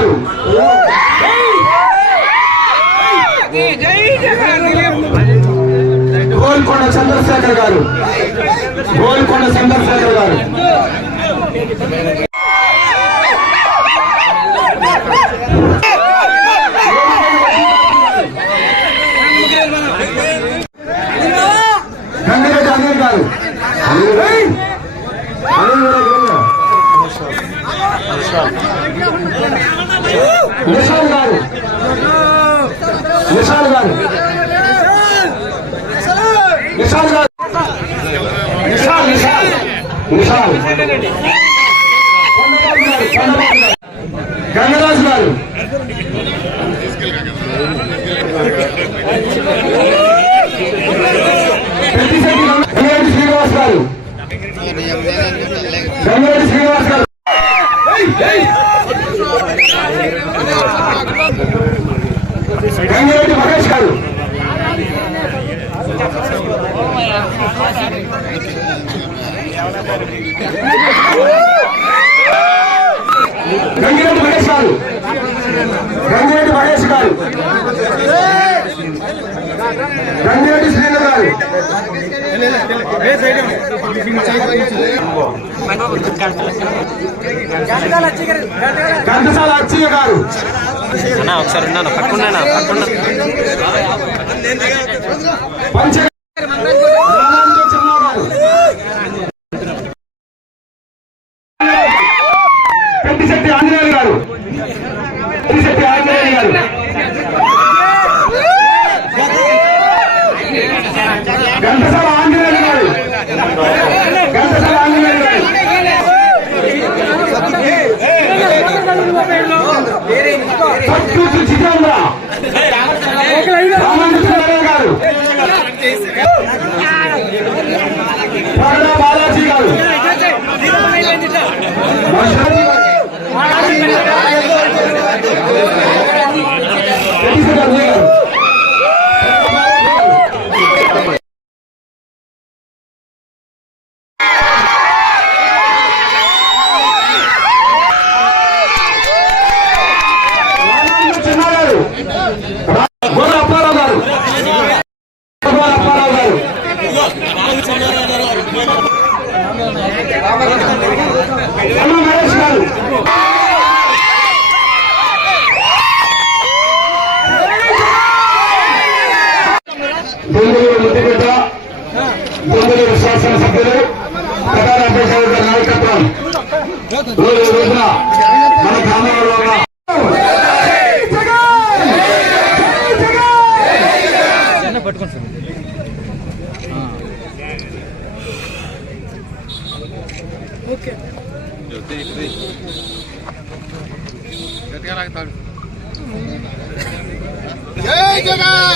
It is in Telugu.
గారు, గోల్కొండ చంద్రశేఖర్ గారు, గోల్కొండ చంద్రశేఖర్ గారు, గంగిరెడ్డి అనిల్ గారు, నిషాల్ గారు, నిషాల్ గారు, నిషాల్ గారు, నిషాల్ నిషాల్ నిషాల్ గంగరాజు గారు, గంగిరెడ్డి శ్రీనివాస్ గారు, గంగిరెడ్డి శ్రీనివాస్ గారు, గంగిరెడ్డి మహేష్ గారు, గంగిరెడ్డి మహేష్ గారు, గంగిరెడ్డి మహేష్ గారు, గంగిరెడ్డి శ్రీను గారు, గంటసాల అచ్చయ్య గారు, ఒకసారి పక్కన పెద్దిశెట్టి ఆంజనేయులు గారు, పెద్దిశెట్టి ఆంజనేయులు గారు, గంటసాల ఆంజనేయులు గారు, గంటసాల ఆంజనేయులు గారు, జితేంద్ర గారు, బాలాజీ గారు, బొంగళూరు శాసనసభ్యులు ప్రధాన గారి నాయకత్వం రోజున మన గ్రామంలో ఉన్న జై జగన్